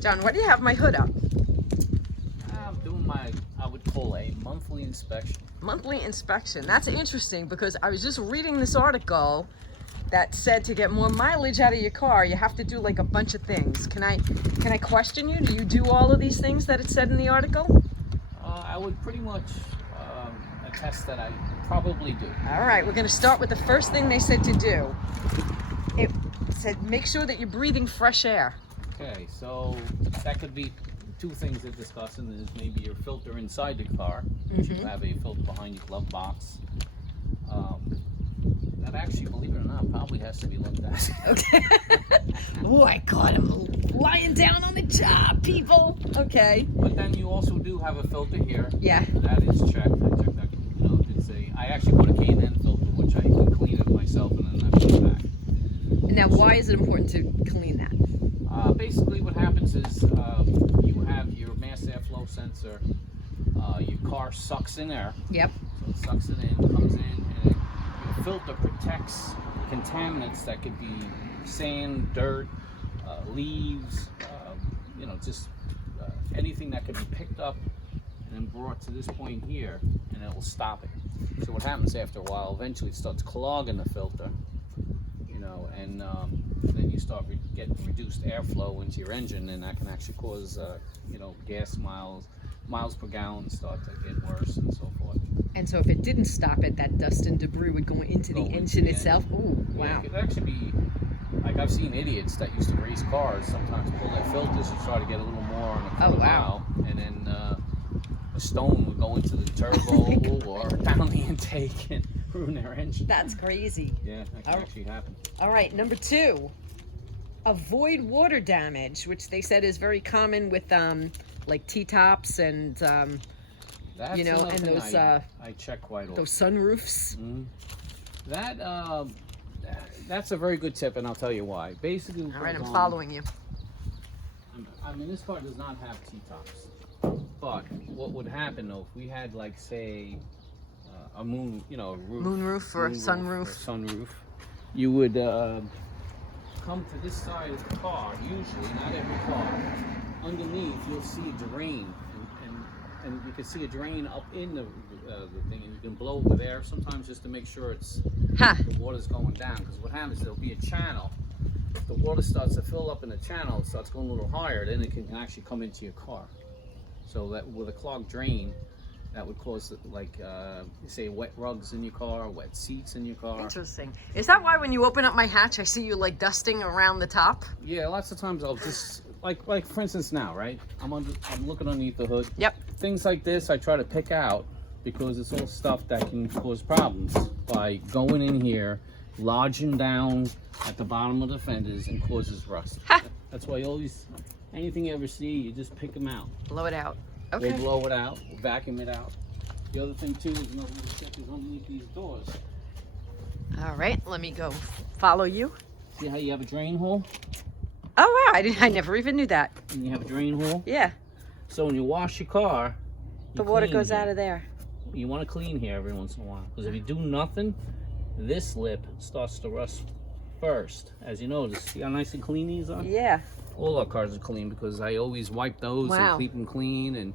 John, why do you have my hood up? I'm doing my, I would call a monthly inspection. Monthly inspection. That's interesting because I was just reading this article that said to get more mileage out of your car, you have to do like a bunch of things. Can I question you? Do you do all of these things that it said in the article? I would pretty much attest that I probably do. All right, we're going to start with the first thing they said to do. It said make sure that you're breathing fresh air. Okay, so that could be two things to discuss, and is maybe your filter inside the car. You should have a filter behind your glove box. That actually, believe it or not, probably has to be looked at. Okay. Oh, I caught him lying down on the job, people. Okay. But then you also do have a filter here. Yeah. That is checked. I checked that. You know, it's I actually put a K&N filter, which I can clean it myself, and then I put it back. Now, why is it important to clean that? Basically, what happens is you have your mass airflow sensor. Your car sucks in air. Yep. So it sucks it in, comes in, and your filter protects contaminants that could be sand, dirt, leaves, you know, just anything that could be picked up and then brought to this point here, and it will stop it. So what happens after a while, eventually it starts clogging the filter, you know, and then you start getting reduced airflow into your engine, and that can actually cause, you know, gas miles per gallon start to get worse and so forth. And so if it didn't stop it, that dust and debris would go into the engine itself. Oh, wow. Yeah, it could actually be, like I've seen idiots that used to race cars sometimes pull their filters and try to get a little more on the mile, and then a stone would go into the turbo or down the intake and ruin their engine. That's crazy. Yeah, that can actually happen. All right, number 2, avoid water damage, which they said is very common with like T-tops and That's you know, and those I check quite often. those sunroofs. That's a very good tip, and I'll tell you why. Basically, All right, I'm following you. I mean, this car does not have T-tops, but what would happen though if we had, like, say, a moon, you know, a roof, Moonroof or sunroof. Sunroof, you would come to this side of the car. Usually, not every car. Underneath, you'll see a drain, and you can see a drain up in the thing, and you can blow it with air sometimes just to make sure it's the water's going down. Because what happens, there'll be a channel. If the water starts to fill up in the channel, it starts going a little higher, then it can actually come into your car. So that with a clogged drain, that would cause, like, say, wet rugs in your car, wet seats in your car. Interesting. Is that why when you open up my hatch, I see you like dusting around the top? Yeah, lots of times I'll just, like for instance now, right? I'm looking underneath the hood. Yep. Things like this I try to pick out because it's all stuff that can cause problems by going in here, lodging down at the bottom of the fenders, and causes rust. That's why you always, anything you ever see, you just pick them out. Blow it out. Okay. We'll blow it out, we'll vacuum it out. The other thing too is another little check is underneath these doors. All right, let me go follow you. See how you have a drain hole? Oh wow, I never even knew that. And you have a drain hole? Yeah. So when you wash your car, The water goes out of there. You want to clean here every once in a while, because if you do nothing, this lip starts to rust first. As you notice, see how nice and clean these are? Yeah. All our cars are clean because I always wipe those and keep them clean, and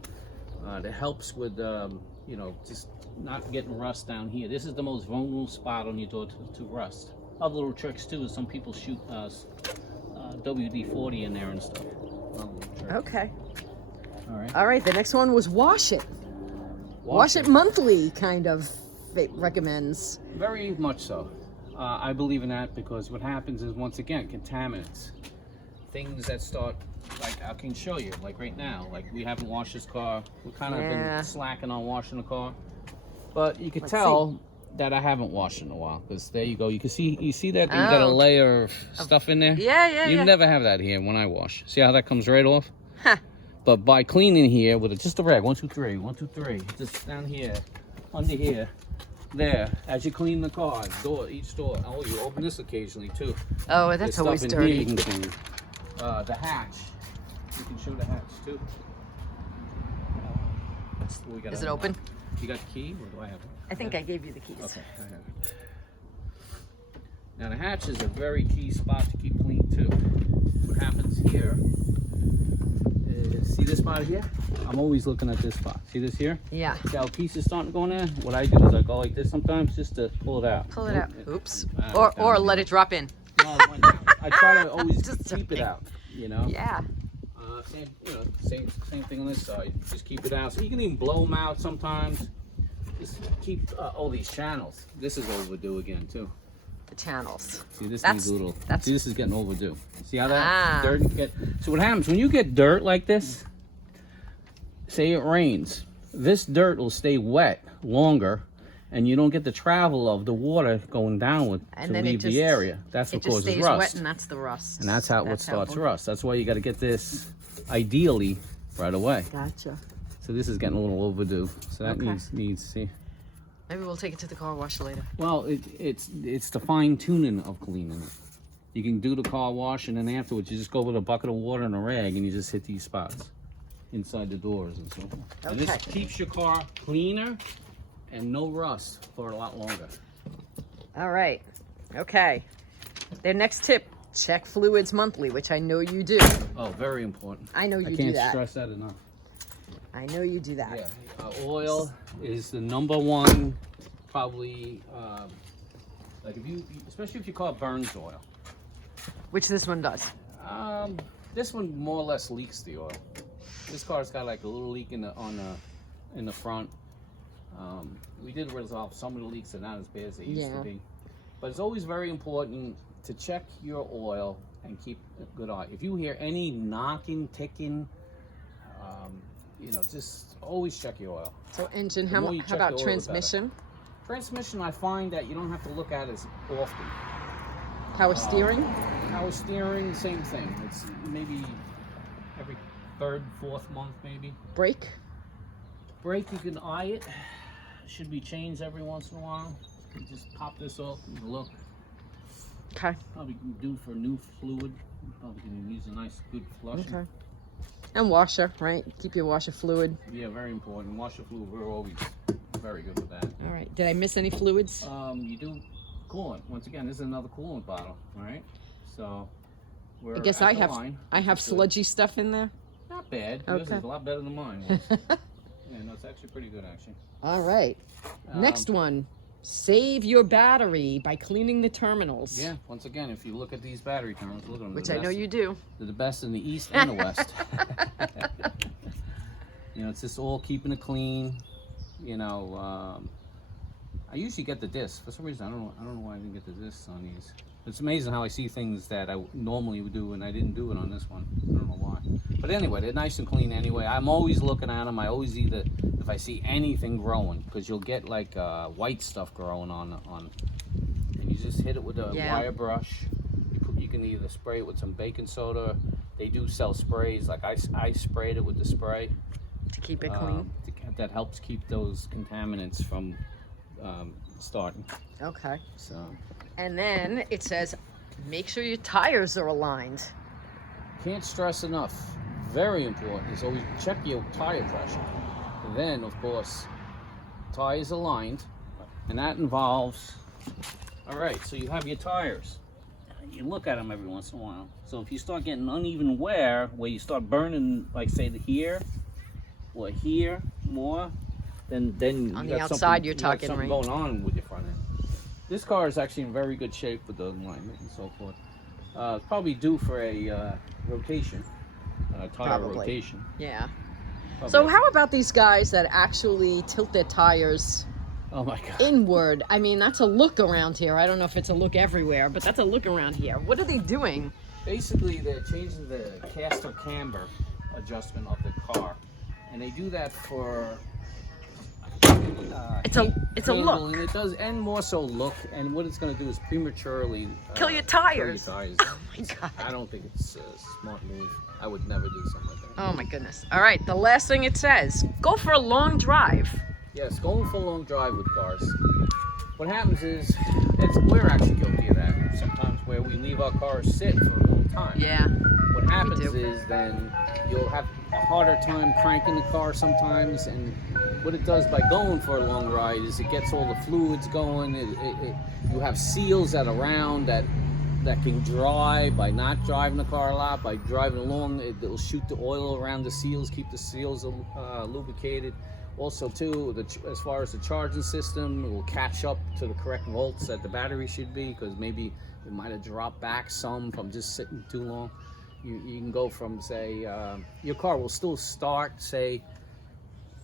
that helps with you know, just not getting rust down here. This is the most vulnerable spot on your door to rust. Other little tricks too is some people shoot WD-40 in there and stuff. Okay. All right. All right, the next one was wash it. Wash it monthly, kind of, it recommends. Very much so. I believe in that because what happens is, once again, contaminants. Things that start, like I can show you, like right now, like we haven't washed this car. We kind of been slacking on washing the car. But you could tell that I haven't washed in a while, because there you go. You can see, you see that you got a layer of stuff in there? Yeah. You never have that here when I wash. See how that comes right off? But by cleaning here with just a rag, 1, 2, 3, 1, 2, 3, just down here, under here, there, as you clean the car, each door. Oh, you open this occasionally too. Oh, that's always dirty. You can clean. The hatch, you can show the hatch too. Is it open? You got the key, or do I have it? I think I gave you the keys. Okay, I have it. Now the hatch is a very key spot to keep clean too. What happens here out of here, I'm always looking at this spot. See this here? Yeah. See how pieces starting to go in there? What I do is I go like this sometimes just to pull it out. Pull it out. Oops. Or Or let it drop in. No, it went down. I try to always Just keep it joking. out, you know? Yeah. Same thing on this side. Just keep it out. So you can even blow them out sometimes. Just keep all these channels. This is overdue again too. The channels. See, this That's- needs a little. that's- See, this is getting overdue. See how that Ah. dirt can get. So what happens when you get dirt like this? Say it rains. This dirt will stay wet longer, and you don't get the travel of the water going downward And to then it leave just- the area. That's It what just causes stays rust. wet, and that's the rust. And that's what how starts it will- rust. That's why you got to get this ideally right away. Gotcha. So this is getting a little overdue. So that Okay. needs see. Maybe we'll take it to the car wash later. Well, it's the fine tuning of cleaning it. You can do the car wash, and then afterwards you just go with a bucket of water and a rag, and you just hit these spots inside the doors and so forth. And this Okay. keeps your car cleaner and no rust for a lot longer. All right. Okay. Their next tip: check fluids monthly, which I know you do. Oh, very important. I know I you do can't that. stress that enough. I know you do that. Yeah, oil is the number one, probably. Like if you, especially if your car burns oil. Which this one does. This one more or less leaks the oil. This car's got like a little leak in the front. We did resolve some of the leaks, are not as bad as they used to be. But it's always very important to check your oil and keep a good eye. If you hear any knocking, ticking, just always check your oil. So engine, The how more you check about the oil, the transmission? Transmission, I find that you don't have to look at as often. Power steering? Power steering, same thing. It's maybe every third, fourth month, maybe. Brake? Brake, you can eye it. Should be changed every once in a while. You just pop this off and look. Okay. Probably due for new fluid. Probably can use a nice, good flushing. Okay. And washer, right? Keep your washer fluid. Yeah, very important. Washer fluid, we're always very good with that. All right. Did I miss any fluids? You do coolant. Once again, this is another coolant bottle, all right? So we're I guess at I the have line, I have which is good. sludgy stuff in there. Not bad. Yours Okay. is a lot better than mine was. Yeah, no, it's actually pretty good, actually. All right. Next one. Save your battery by cleaning the terminals. Yeah, once again, if you look at these battery terminals, look at them. Which They're I know best- you do. They're the best in the east and the west. It's just all keeping it clean. I usually get the disc. For some reason, I don't know why I didn't get the discs on these. It's amazing how I see things that I normally would do and I didn't do it on this one. I don't know why. But anyway, they're nice and clean anyway. I'm always looking at them. I always either, if I see anything growing, because you'll get like white stuff growing on, and you just hit it with a wire brush. You can either spray it with some baking soda. They do sell sprays. Like I sprayed it with the spray. To keep it clean. That helps keep those contaminants from starting. Okay. So. And then it says, make sure your tires are aligned. Can't stress enough. Very important is always check your tire pressure. And then, of course, tires aligned, and that involves. All right, so you have your tires. You look at them every once in a while. So if you start getting uneven wear, where you start burning, like say here or here more, then On you the got outside, something- you're you got talking, something right? going on with your front end. This car is actually in very good shape with the alignment and so forth. Probably due for a rotation, tire Probably. rotation. Yeah. Probably So has- how about these guys that actually tilt their tires Oh my God. inward? I mean, that's a look around here. I don't know if it's a look everywhere, but that's a look around here. What are they doing? Basically, they're changing the caster camber adjustment of the car, and they do that for. It's a look. And it does, and more so look. And what it's going to do is prematurely Kill your kill tires. your tires. Oh my God. I don't think it's a smart move. I would never do something like that. Oh my goodness. All right, the last thing it says, go for a long drive. Yes, going for a long drive with cars. What happens is, we're actually guilty of that sometimes, where we leave our cars sit for a long time. Yeah. What happens do. is then you'll have a harder time cranking the car sometimes, and what it does by going for a long ride is it gets all the fluids going. You have seals that are round that that can dry by not driving the car a lot, by driving along. It'll shoot the oil around the seals, keep the seals lubricated. Also, too, as far as the charging system, it will catch up to the correct volts that the battery should be, because maybe it might have dropped back some from just sitting too long. You can go from, say, your car will still start, say,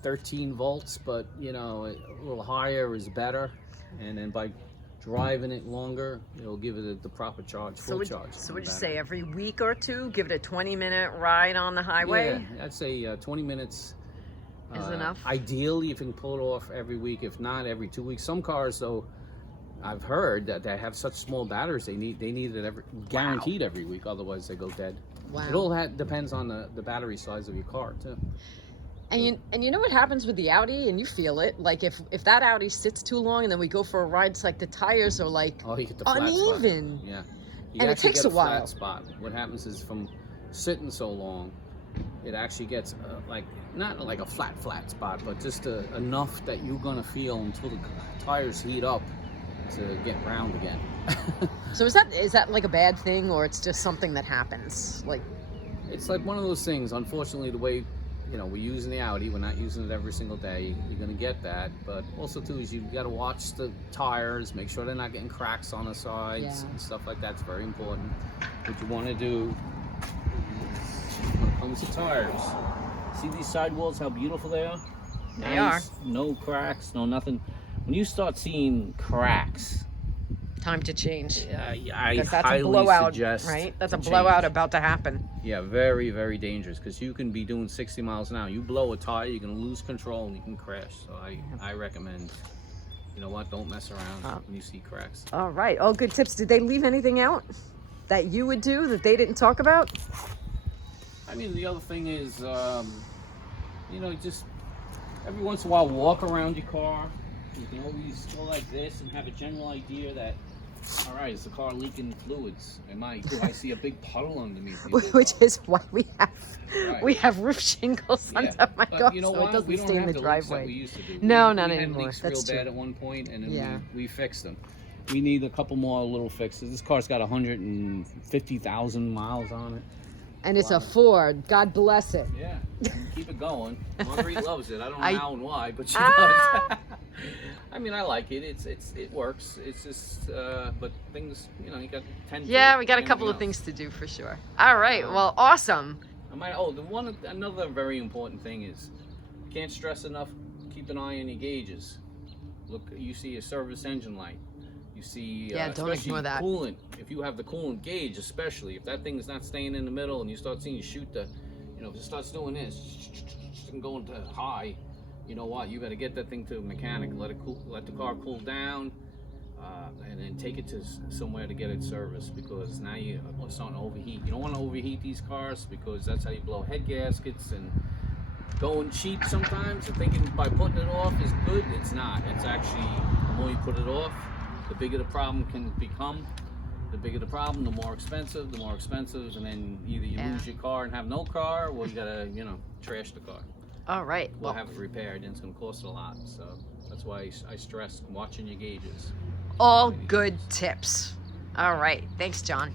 13 volts, but you know, a little higher is better, and then by driving it longer, it'll give it the proper charge, full charge. So would you say every week or two, give it a 20-minute ride on the highway? Yeah, I'd say 20 minutes is enough. Ideally, if you can pull it off every week, if not every 2 weeks. Some cars, though, I've heard that they have such small batteries, they need it guaranteed every week, otherwise they go dead. Wow. It all depends on the battery size of your car too. And you know what happens with the Audi, and you feel it, like if that Audi sits too long and then we go for a ride, it's like the tires are like you get the flat uneven. spot. Yeah. And it takes a while. Flat spot. What happens is from sitting so long, it actually gets like not like a flat spot, but just enough that you're gonna feel until the tires heat up to get round again. So is that like a bad thing, or it's just something that happens? Like, it's like one of those things. Unfortunately, the way, you know, we're using the Audi, we're not using it every single day. You're gonna get that, but also too is you got to watch the tires, make sure they're not getting cracks on the sides and stuff like that. It's very important. What you want to do when it comes to tires, see these sidewalls, how beautiful they are? They are. No cracks, no nothing. When you start seeing cracks, time to change. I that's highly a blowout, suggest right? That's a change. blowout about to happen. Yeah, very, very dangerous, because you can be doing 60 miles an hour. You blow a tire, you're going to lose control and you can crash. So I recommend, you know what, don't mess around when you see cracks. All right, all good tips. Did they leave anything out that you would do that they didn't talk about? I mean, the other thing is, you know, just every once in a while walk around your car. You can always go like this and have a general idea that, all right, is the car leaking fluids? Do I see a big puddle underneath me? Which is why we have roof shingles under my car, you know so it doesn't stay in the driveway. We used to do. No, we not had anymore. Leaks That's real bad true. at one point, and then we fixed them. We need a couple more little fixes. This car's got 150,000 miles on it. And it's a Ford. God bless it. Yeah, keep it going. Marguerite loves it. I don't know how and why, but she does. I mean, I like it. It works. It's just, but things, you know, you got 10. Yeah, we got a couple of things to do for sure. All right. Well, awesome. Another very important thing is, can't stress enough. Keep an eye on your gauges. Look, you see a service engine light. You see, don't ignore that. Coolant. If you have the coolant gauge, especially if that thing is not staying in the middle, and you start seeing you shoot if it starts doing this and going to high, you know what? You got to get that thing to a mechanic, let the car cool down, and then take it to somewhere to get it serviced, because now you're starting to overheat. You don't want to overheat these cars, because that's how you blow head gaskets and going cheap sometimes and thinking by putting it off is good. It's not. It's actually, the more you put it off, the bigger the problem can become. The bigger the problem, the more expensive, and then either you lose your car and have no car, or you gotta, trash the car. All right. We'll have it repaired, and it's gonna cost a lot. So that's why I stress watching your gauges. All good tips. All right. Thanks, John.